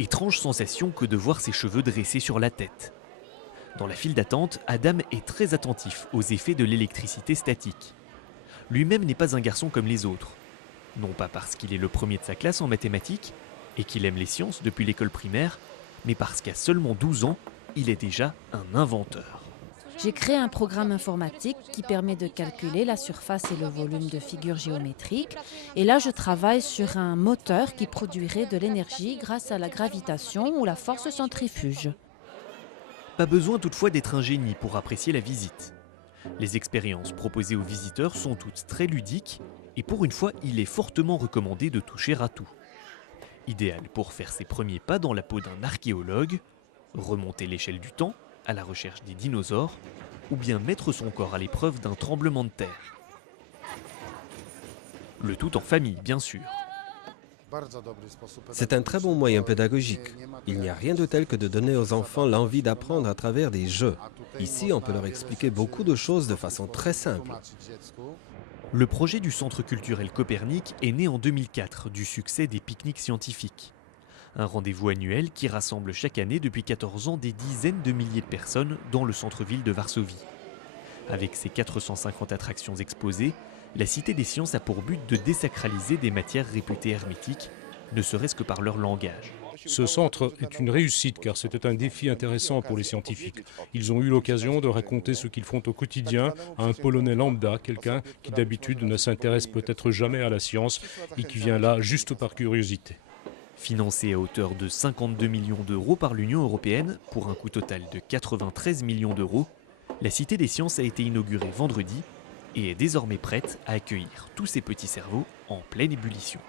Étrange sensation que de voir ses cheveux dressés sur la tête. Dans la file d'attente, Adam est très attentif aux effets de l'électricité statique. Lui-même n'est pas un garçon comme les autres. Non pas parce qu'il est le premier de sa classe en mathématiques et qu'il aime les sciences depuis l'école primaire, mais parce qu'à seulement 12 ans, il est déjà un inventeur. J'ai créé un programme informatique qui permet de calculer la surface et le volume de figures géométriques. Et là, je travaille sur un moteur qui produirait de l'énergie grâce à la gravitation ou la force centrifuge. Pas besoin toutefois d'être un génie pour apprécier la visite. Les expériences proposées aux visiteurs sont toutes très ludiques et pour une fois, il est fortement recommandé de toucher à tout. Idéal pour faire ses premiers pas dans la peau d'un archéologue, remonter l'échelle du temps à la recherche des dinosaures ou bien mettre son corps à l'épreuve d'un tremblement de terre. Le tout en famille, bien sûr. C'est un très bon moyen pédagogique. Il n'y a rien de tel que de donner aux enfants l'envie d'apprendre à travers des jeux. Ici, on peut leur expliquer beaucoup de choses de façon très simple. Le projet du Centre culturel Copernic est né en 2004 du succès des pique-niques scientifiques. Un rendez-vous annuel qui rassemble chaque année depuis 14 ans des dizaines de milliers de personnes dans le centre-ville de Varsovie. Avec ses 450 attractions exposées, la Cité des Sciences a pour but de désacraliser des matières réputées hermétiques, ne serait-ce que par leur langage. Ce centre est une réussite car c'était un défi intéressant pour les scientifiques. Ils ont eu l'occasion de raconter ce qu'ils font au quotidien à un Polonais lambda, quelqu'un qui d'habitude ne s'intéresse peut-être jamais à la science et qui vient là juste par curiosité. Financé à hauteur de 52 millions d'euros par l'Union européenne pour un coût total de 93 millions d'euros, la Cité des Sciences a été inaugurée vendredi et est désormais prête à accueillir tous ces petits cerveaux en pleine ébullition.